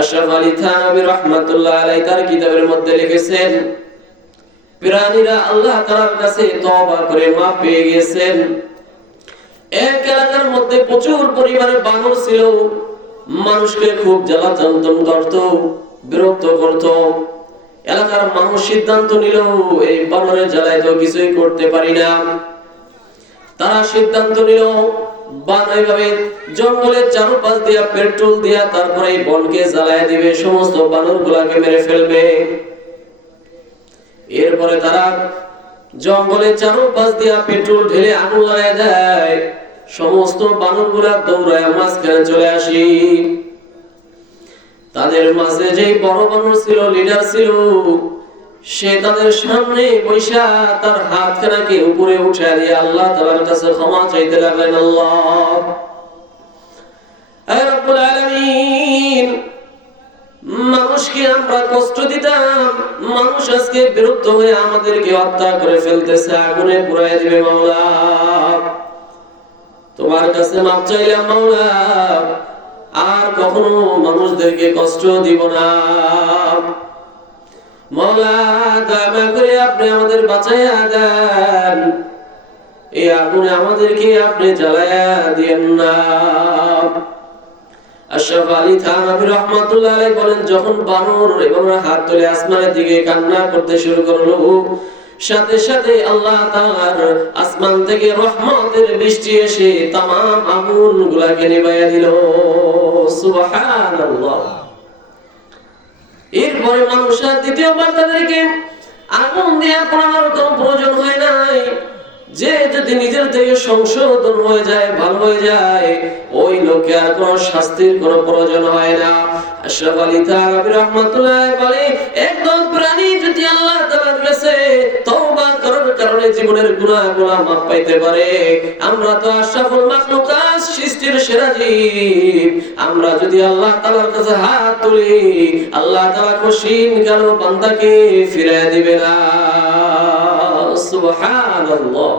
আশরাফ আলী থানভী রাহমাতুল্লাহ আলাইহি তার কিতাবের মধ্যে লিখেছেন, প্রাণীরা আল্লাহ তাআলার কাছে তওবা করে মাফ পেয়ে গিয়েছেন। এক এলাকার মধ্যে প্রচুর পরিমাণে বানর ছিল, মানুষকে খুব জ্বালা যন্ত্রণ করত, বিরক্ত করত। এলাকার মানুষ সিদ্ধান্ত নিল, এই বানরের জ্বালায় তো কিছুই করতে পারি না। তারা সিদ্ধান্ত নিল এইভাবে জঙ্গলের চারপাশ দিয়া পেট্রোল দিয়া তারপরে এই বনকে জ্বালায় দিবে, সমস্ত বানর গুলাকে মেরে ফেলবে। এরপরে তারা জঙ্গলের চারপাশ দিয়া পেট্রোল ঢেলে আগুন লাগায় দেয়, সমস্ত বানর গুলা দৌড়ায় মাঝখানে চলে আসি। তাদের মাঝে যে বড় বানর ছিল, লিডার ছিল, সে তাদের সামনে বৈশা তার হাতখানাকে উপরে উঠায় দিয়ে আল্লাহ তাআলার কাছে ক্ষমা চাইতে লাগলেন। আল্লাহ হে রব্বুল আলামিন, মানুষকে আমরা কষ্ট দিতাম, মানুষ আজকে বিরক্ত হয়ে আমাদেরকে হত্যা করে ফেলতেছে, আগুনে পুড়ায় দিবে। মাওলা তোমার কাছে মাফ চাইলাম মাওলা, আর কখনো মানুষদেরকে কষ্ট দিব না। মাওলা দয়া করে আপনি আমাদের বাঁচাইয়া দেন, এই আগুনে আমাদেরকে আপনি জ্বালাইয়া দিয়েন না। আশরাফ আলী থানভী রাহমাতুল্লাহ আলাইহি বলেন, যখন বানর এভাবে হাত তুলে আসমানের দিকে কান্না করতে শুরু করলো, সাথে সাথে আল্লাহ তাআলার আসমান থেকে রহমতের বৃষ্টি এসে तमाम আগুন গুলাকে নিভাইয়া দিল। সুবহানাল্লাহ। এরপরে মানুষরা দ্বিতীয়বার তাদেরকে আগুন দিয়ে পোড়ানোর কোনো প্রয়োজন হয় নাই। যে যদি নিজের থেকে সংশোধন হয়ে যায়, ভালো হয়ে যায়, ওই লোকে আর কোনো শাস্তির কোনো প্রয়োজন হয় না। আশরাফ আলী থানভী রাহমাতুল্লাহ বলে, একদল প্রাণী যদি আল্লাহ তাআলার কাছে তওবা করার কারণে জীবনের গুনাহগুলো মাফ পাইতে পারে, আমরা তো আশরাফুল মাখলুকাত, সৃষ্টির সেরা জীব, আমরা যদি আল্লাহ তাআলার কাছে হাত তুলি, আল্লাহ তাআলা খুশিন কালো বান্দাকে ফিরিয়ে দিবে না। সুবহানাল্লাহ।